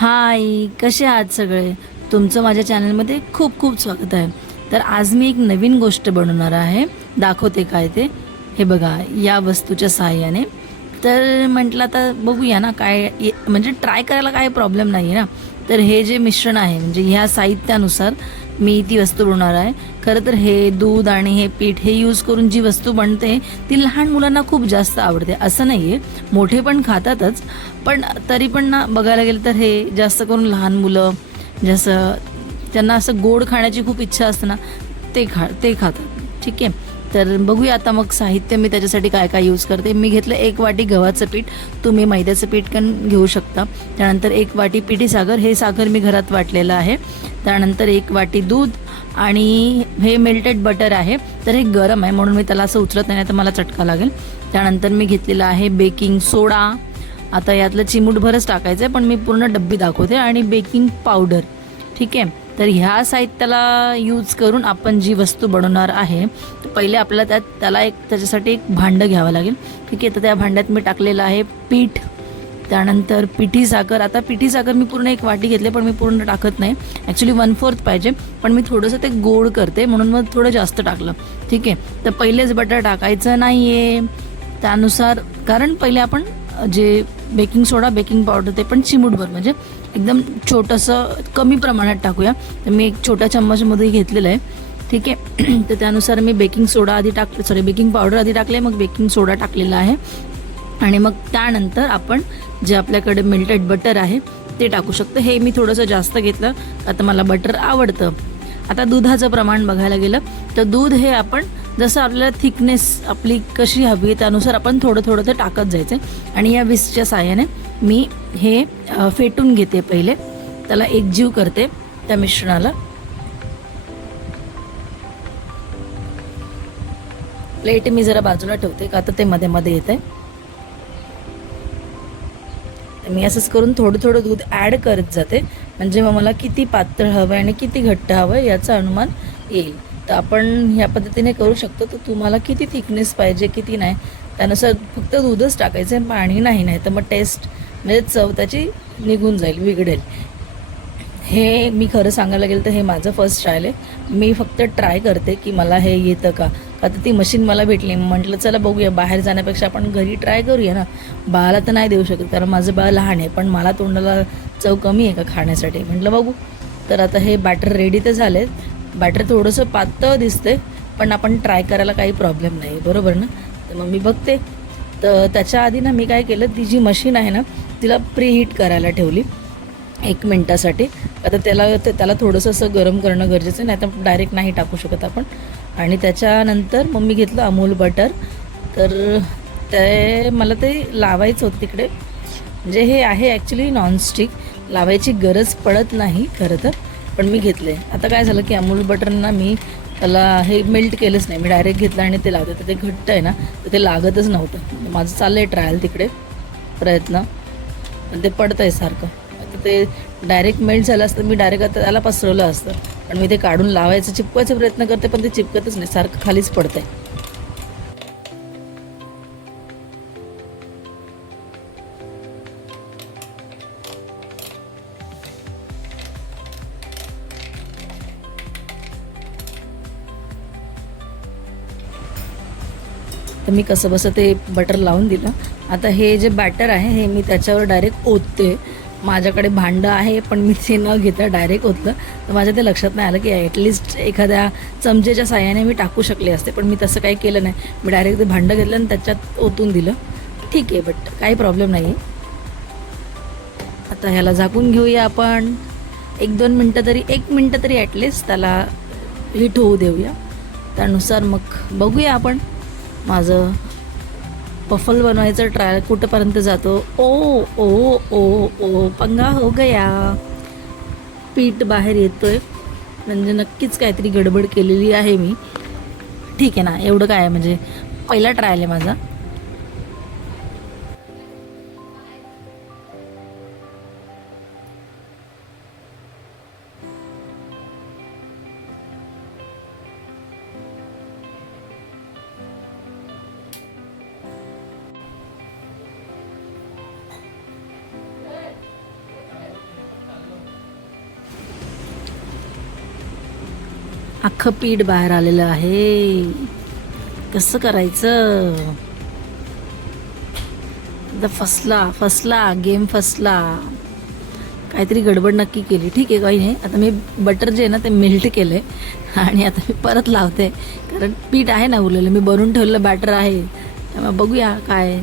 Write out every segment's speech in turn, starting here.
हाय, कसे आहात सगळे? तुमचं माझ्या चॅनलमध्ये खूप खूप स्वागत आहे. तर आज मी एक नवीन गोष्ट बनवणार आहे. दाखवते काय ते. हे बघा, या वस्तूच्या सहाय्याने. तर म्हटलं आता बघूया ना काय म्हणजे ट्राय करायला काही प्रॉब्लेम नाही आहे ना. तर हे जे मिश्रण आहे म्हणजे ह्या साहित्यानुसार मी ती वस्तू बनवणार आहे. खरं तर हे दूध आणि हे पीठ हे यूज करून जी वस्तू बनते ती लहान मुलांना खूप जास्त आवडते. असं नाही आहे, मोठे पण खातातच. पण तरी पण ना बघायला गेलं तर हे जास्त करून लहान मुलं जसं त्यांना असं गोड खाण्याची खूप इच्छा असते ना, ते खातात. ठीक आहे. तर बघूया आता मग साहित्य मी त्याच्यासाठी काय काय यूज करते. मी घेतलं 1 वाटी गव्हाचं पीठ. तुम्ही मैद्याचं पीठ पण घेऊ शकता. त्यानंतर 1 वाटी पिठी साखर. हे साखर मी घरात वाटलेलं आहे. त्यानंतर 1 वाटी दूध आणि हे मेल्टेड बटर आहे. तर हे गरम आहे म्हणून मी त्याला असं उचलत नाही तर मला चटका लागेल. त्यानंतर मी घेतलेला आहे बेकिंग सोडा. आता यातलं चिमूटभरच टाकायचं आहे पण मी पूर्ण डब्बी दाखवते. आणि बेकिंग पावडर. ठीक आहे. तर ह्या साहित्याला यूज करून आपण जी वस्तू बनवणार आहे तर पहिले आपल्याला त्याच्यासाठी एक भांडं घ्यावं लागेल. ठीक आहे. तर त्या भांड्यात मी टाकलेलं आहे पीठ. त्यानंतर पिठी साखर. आता पिठी साखर मी पूर्ण 1 वाटी घेतली पण मी पूर्ण टाकत नाही. ॲक्च्युली 1/4 पाहिजे पण मी थोडंसं ते गोड करते म्हणून मग थोडं जास्त टाकलं. ठीक आहे. तर पहिलेच बटर टाकायचं नाही आहे त्यानुसार, कारण पहिले आपण जे बेकिंग सोडा बेकिंग पावडर ते पण चिमूटभर म्हणजे एकदम छोटंसं कमी प्रमाणात टाकूया. तर मी एक छोट्या चम्मचमध्ये घेतलेलं आहे. ठीक आहे. तर त्यानुसार मी बेकिंग सोडा आधी बेकिंग पावडर आधी टाकले, मग बेकिंग सोडा टाकलेला आहे. आणि मग त्यानंतर आपण जे आपल्याकडे मेल्टेड बटर आहे ते टाकू शकतो. हे मी थोडंसं जास्त घेतलं आता मला बटर आवडतं. आता दुधाचं प्रमाण बघायला गेलं तर दूध हे आपण जसं आपल्याला थिकनेस आपली कशी हवी त्यानुसार आपण थोडं थोडं ते टाकत जायचं. आणि या विस्कच्या साहाय्याने मी हे फेटून घेते. पहिले त्याला एकजीव करते त्या मिश्रणाला. प्लेट मी जरा बाजूला ठेवते का आता ते मध्ये मध्ये येत आहे. मी असंच करून थोडं थोडं दूध ॲड करत जाते म्हणजे मग मला किती पातळ हवं आहे आणि किती घट्ट हवं आहे याचा अनुमान येईल. तर आपण ह्या पद्धतीने करू शकतो. तर तुम्हाला किती थिकनेस पाहिजे किती नाही त्यानुसार फक्त दूधच टाकायचं आहे, पाणी नाही तर मग टेस्ट म्हणजे चव त्याची निघून जाईल, बिघडेल. हे मी खरं सांगायला गेलं तर हे माझं फर्स्ट ट्रायल आहे. मी फक्त ट्राय करते की मला हे येतं का. आता ती मशीन मला भेटली म्हटलं चला बघूया, बाहेर जाण्यापेक्षा आपण घरी ट्राय करूया ना. बाळाला तर नाही देऊ शकत कारण माझं बाळ लहान आहे पण मला तोंडाला चव कमी आहे का खाण्यासाठी, म्हटलं बघू. तर आता हे बॅटर रेडी तर झाले. बॅटर थोडंसं पातळ दिसते पण आपण ट्राय करायला काही प्रॉब्लेम नाही, बरोबर ना. तर मग मी बघते. तर त्याच्या आधी ना मी काय केलं, ती जी मशीन आहे ना तिला प्रीहीट करायला ठेवली 1 मिनटासाठी. आता त्याला थोडंसं असं गरम करणं गरजेचं आहे, नाही तर डायरेक्ट नाही टाकू शकत आपण. आणि त्याच्यानंतर मग मी घेतलं अमूल बटर. तर मला ते लावायचं होतं तिकडे. म्हणजे हे आहे ॲक्च्युली नॉनस्टिक, लावायची गरज पडत नाही खरं तर, पण मी घेतले. आता काय झालं की अमूल बटरना मी त्याला हे मेल्ट केलंच नाही, मी डायरेक्ट घेतलं आणि ते लावते. तर ते घट्ट आहे ना तर ते लागतच नव्हतं. माझं चाललं आहे ट्रायल तिकडे प्रयत्न, पण ते पडतं आहे सारखं. आता ते डायरेक्ट मेल्ट झालं असतं मी डायरेक्ट आता त्याला पसरवलं असतं, पण मी ते काढून लावायचं चिपकायचा प्रयत्न करते पण ते चिपकतच नाही, सारखं खालीच पडतंय. तर मी कसं बसं ते बटर लावून दिलं. आता हे जे बॅटर आहे हे मी त्याच्यावर डायरेक्ट ओतते. माझ्याकडे भांडं आहे पण मी ते न घेता डायरेक्ट ओतलं. तर माझ्या ते लक्षात नाही आलं की ॲटलिस्ट एखाद्या चमचेच्या साह्याने मी टाकू शकले असते, पण मी तसं काही केलं नाही. मी डायरेक्ट ते भांडं घेतलं आणि त्याच्यात ओतून दिलं. ठीक आहे, बट काही प्रॉब्लेम नाही आहे. आता ह्याला झाकून घेऊया आपण 1-2 मिनटं तरी, 1 मिनटं तरी ॲटलिस्ट त्याला हीट होऊ देऊया. त्यानुसार मग बघूया आपण माझं पफल बनवायचं ट्रायल कुठंपर्यंत जातो. ओ ओ ओ ओ पंगा हो गया. पीठ बाहेर येतोय म्हणजे नक्कीच काहीतरी गडबड केलेली आहे मी. ठीक आहे ना, एवढं काय आहे म्हणजे पहिला ट्रायल आहे माझा. अख्खं पीठ बाहेर आलेलं आहे. कसं करायचं? फसला गेम फसला. काहीतरी गडबड नक्की केली. ठीक आहे, काही नाही. आता मी बटर जे आहे ना ते मेल्ट केलं आहे आणि आता मी परत लावते, कारण पीठ आहे ना उरलेलं, मी बनवून ठेवलेलं बॅटर आहे. त्यामुळे बघूया काय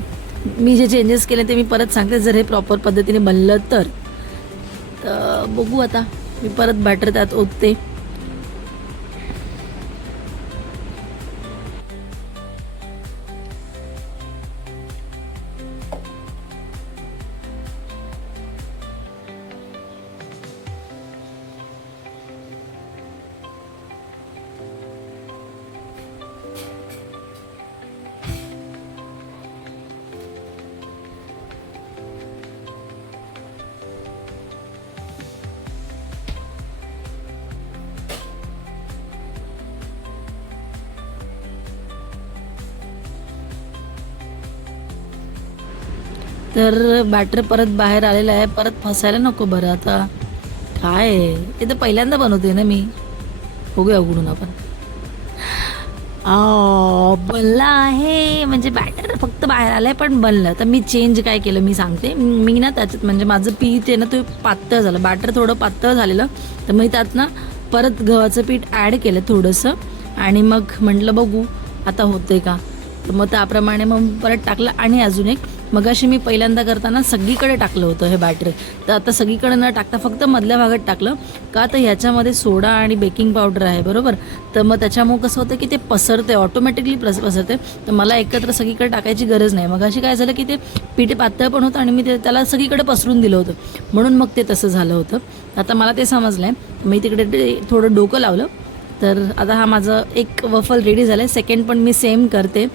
मी जे चेंजेस केले ते मी परत सांगते. जर हे प्रॉपर पद्धतीने बनलं तर बघू. आता मी परत बॅटर त्यात ओतते. तर बॅटर परत बाहेर आलेलं आहे. परत फसायला नको बरं. आता काय आहे, ते तर पहिल्यांदा बनवते ना मी. बघूया उघडून आपण. बनलं आहे, म्हणजे बॅटर फक्त बाहेर आलं आहे पण बनलं. तर मी चेंज काय केलं मी सांगते. मी ना त्याच्यात म्हणजे माझं पीठ आहे ना ते पातळ झालं, बॅटर थोडं पातळ झालेलं. तर मी त्यात ना परत गव्हाचं पीठ ॲड केलं थोडंसं आणि मग म्हटलं बघू आता होतंय का. तर मग त्याप्रमाणे मग परत टाकलं. आणि अजून एक, मगाशी मी पहिल्यांदा करताना सगळीकडे टाकलं होतं हे बॅटर. तर आता सगळीकडे न टाकता फक्त मधल्या भागात टाकलं का, तर ह्याच्यामध्ये सोडा आणि बेकिंग पावडर आहे बरोबर. तर मग त्याच्यामुळे कसं होतं की ते पसरते, ऑटोमॅटिकली पसरते. तर मला एकत्र सगळीकडे टाकायची गरज नाही. मगाशी काय झालं की ते पीठ पातळ पण होतं आणि मी त्याला सगळीकडे पसरून दिलं होतं, म्हणून मग ते तसं झालं होतं. आता मला ते समजलं आहे. मी तिकडे थोडं डोकं लावलं. तर आता हा माझं एक वफल रेडी झालं आहे. सेकंड पण मी सेम करते.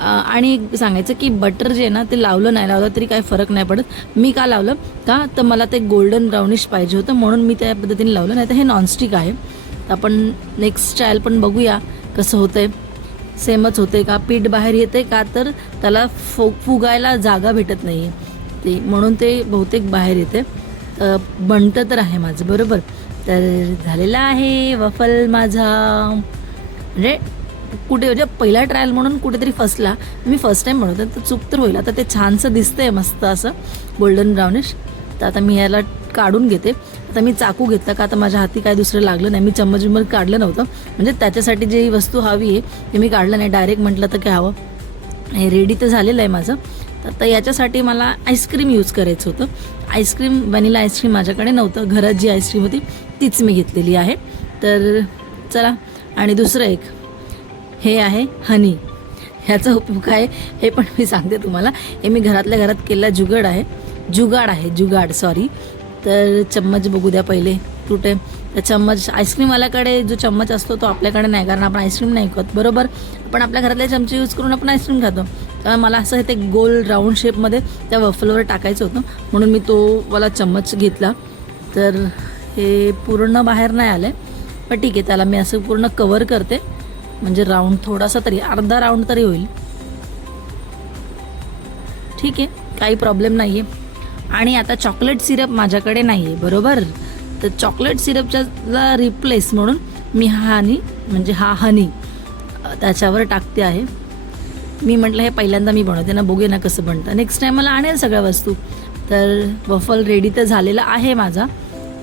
आणि सांगायचं की बटर जे आहे ना ते लावलं नाही लावलं तरी काही फरक नाही पडत. मी का लावलं का, तर मला ते गोल्डन ब्राउनिश पाहिजे होतं म्हणून मी त्या पद्धतीने लावलं. नाही तर हे नॉनस्टिक आहे. तर आपण नेक्स्ट स्टाईल पण बघूया कसं होतंय. सेमच होते का, पीठ बाहेर येते का, तर त्याला फुगायला जागा भेटत नाही आहे ते, म्हणून ते बहुतेक बाहेर येते. बनतं तर आहे माझं बरोबर. तर झालेला आहे वफल माझा. म्हणजे कुठे म्हणजे पहिला ट्रायल म्हणून कुठेतरी फसला. मी फर्स्ट टाईम बनवते तर चूक तर होईल. आता ते छानसं दिसतंय मस्त असं गोल्डन ब्राउनिश. तर आता मी याला काढून घेते. आता मी चाकू घेतला का, आता माझ्या हाती काय दुसरं लागलं नाही. मी चम्मच विम्मच काढलं नव्हतं, म्हणजे त्याच्यासाठी जी वस्तू हवी आहे ते मी काढलं नाही. डायरेक्ट म्हटलं तर काय हवं, हे रेडी तर झालेलं आहे माझं. तर आता याच्यासाठी मला आईस्क्रीम यूज करायचं होतं. आईस्क्रीम व्हॅनिला आईस्क्रीम माझ्याकडे नव्हतं. घरात जी आईस्क्रीम होती तीच मी घेतलेली आहे. तर चला. आणि दुसरं एक हे आहे हनी. ह्याचा उपयोग आहे हे पण मी सांगते तुम्हाला. हे मी घरातल्या घरात केलेला जुगाड सॉरी. तर चम्मच बघू द्या पहिले कुठे. तर चम्मच आईस्क्रीमवाल्याकडे जो चम्मच असतो तो आपल्याकडे नाही, कारण आपण आईस्क्रीम नाही खात बरोबर. आपण आपल्या घरातले चमचे यूज करून आपण आईस्क्रीम खातो. तर मला असं ते गोल राऊंड शेपमध्ये त्या वफलवर टाकायचं होतं, म्हणून मी तो वाला चम्मच घेतला. तर हे पूर्ण बाहेर नाही आलं आहे पण ठीक आहे, त्याला मी असं पूर्ण कवर करते, म्हणजे राऊंड थोडासा तरी अर्धा राऊंड तरी होईल. ठीक आहे, काही प्रॉब्लेम नाही आहे. आणि आता चॉकलेट सिरप माझ्याकडे नाही आहे बरोबर. तर चॉकलेट सिरपच्याला रिप्लेस म्हणून मी हा हनी त्याच्यावर टाकते आहे. मी म्हटलं हे पहिल्यांदा मी बनवते ना, बघूया ना कसं बनतं. नेक्स्ट टाईम मला आणेल सगळ्या वस्तू. तर वफल रेडी तर झालेला आहे माझा.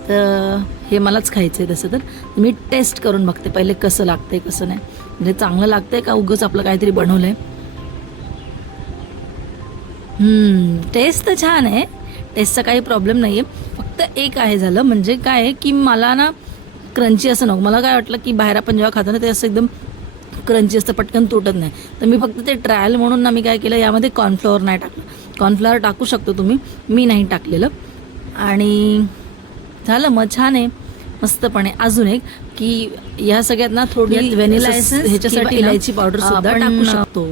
तर हे मलाच खायचं आहे. तसं तर मी टेस्ट करून बघते पहिले कसं लागतंय कसं नाही, म्हणजे चांगलं लागतंय का उगंच आपलं काहीतरी बनवलं आहे. टेस्ट तर छान आहे, टेस्टचा काही प्रॉब्लेम नाही आहे. फक्त एक आहे झालं, म्हणजे काय आहे की मला ना क्रंची असं नको. मला काय वाटलं की बाहेर आपण जेव्हा खातो ना ते असं एकदम क्रंची असतं, पटकन तुटत नाही. तर मी फक्त ते ट्रायल म्हणून ना मी काय केलं, यामध्ये कॉर्नफ्लॉवर नाही टाकलं. कॉर्नफ्लॉवर टाकू शकतो तुम्ही, मी नाही टाकलेलं. आणि झालं मग छान आहे मस्तपणे. अजून एक की ह्या सगळ्यात ना थोडी व्हॅनिला एसेन्स ह्याच्यासाठी इलायची पावडर सुद्धा टाकू शकतो.